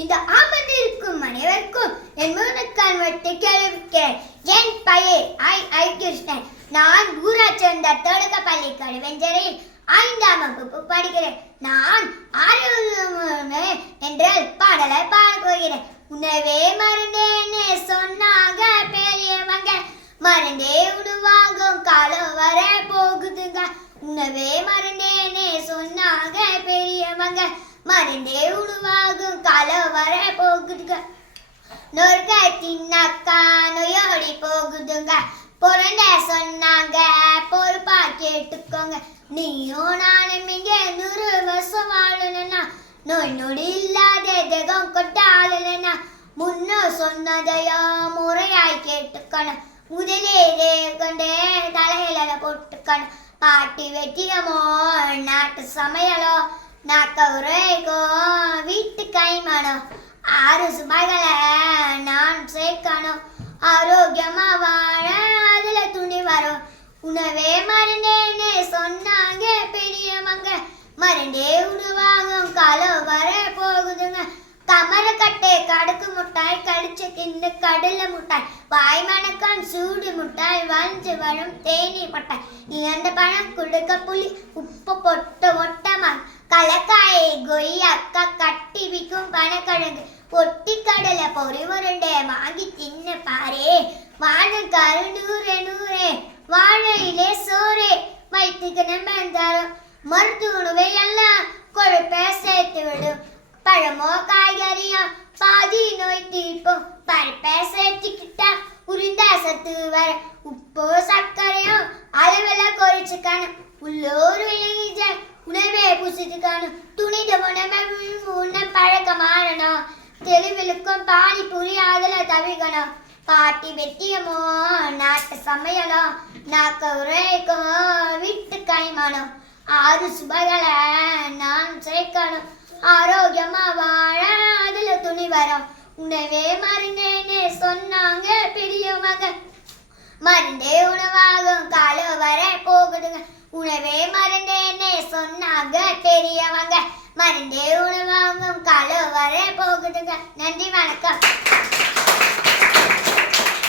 இந்த அமர்ந்திருக்கும் அனைவருக்கும் என் மூலக்கால் வட்டு கேள்விக்கிறேன். என் பெயர் ஐ கிருஷ்ணன். நான் ஊராட்சி தொடக்க பள்ளி கடுவெஞ்சரில் 5ஆம் வகுப்பு படிக்கிறேன். நான் ஆரோக்கியமே என்ற பாடலை பாடப் போகிறேன். உணவே மருந்தேன்னு சொன்னாங்க பெரியவங்க, மருந்தே உருவாகும் காலம் வர போகுதுங்க. உணவே மருந்தேன்னு சொன்னாங்க பெரியவங்க, மருந்தே உருவாகும் காலம் வர போகுதுங்க. நொறுக்க தின்னாக்கா நோயோடி போகுதுங்க. பொருண்ட சொன்னாங்க பொறுப்பா கேட்டுக்கோங்க. நீயும் நானும் இங்க 100 வருஷம் வாழணும்னா, நோய் நொடி இல்லாத தேகம் கொட்டாளனா, முன்னோ சொன்னதையோ முறையாய் கேட்டுக்கணும். முதலே கொண்டே தலையில போட்டுக்கணும். பாட்டி வெட்டியமோ நாட்டு சமையலோ நாக்க உரைக்கோ வீட்டு கைமானோ 6 சுபாய்களை நான் சேர்க்கணும். ஆரோக்கியமா வாழ அதுல துணி வரும். உணவே மருந்தேன்னு சொன்னாங்க பெரியவங்க, மருந்தே உருவாகும் காலம் வர போகுதுங்க. கமரக்கட்டை கடுக்கு முட்டாய் கடிச்சு தின்னு கடலை முட்டாய், வாய் மணக்கம் சூடு முட்டாய் வளைஞ்சு வரும் தேனி பட்டாய், இழந்த பழம் குடுக்க புளி உப்பு பொட்டு ஒட்டமா கலக்காய் கொய்யாக்கா கட்டி விக்கும் பனக்கிழங்கு பொட்டி கடலை பொறி உருண்டை வாங்கி தின்னு பாரே. வாழைக்காரு 100 வாழையிலே சோறே வயிற்றுக்கு நம்பந்தாரும். மருத்துவ உணவை எல்லாம் கொழுப்பை சேர்த்து விடும். பழமோ காய்கறியோ பாதி நோய் தீர்ப்போம். பருப்பை சேர்த்துக்கிட்டா உரிந்த சத்து வர. உப்போ சர்க்கரையோ அளவில் குறைச்சிக்கணும். உள்ளூர் விளைஞ்ச உணவை புசிச்சுக்கணும். துணித உணவை பழக்க மாறணும். தெளிவிலுக்கும் பானி புரியாதல தவிக்கணும். பாட்டி வெட்டியமோ நாட்டு சமையலோ நாக்க உரைக்கோ வீட்டு கைமானோ 6 சுபைகளை நான் சேர்க்கணும். ஆரோக்கியமா வாழ அதுல துணி வரும். உணவே மருந்தேன்னு சொன்னாங்க பெரியவங்க, மருந்தே உணவாகும் காலம் வர போகுதுங்க. உணவே மருந்தேன்னு சொன்னாங்க பெரியவங்க, மருந்தே உணவாகும் காலம் வர போகுதுங்க. நன்றி, வணக்கம்.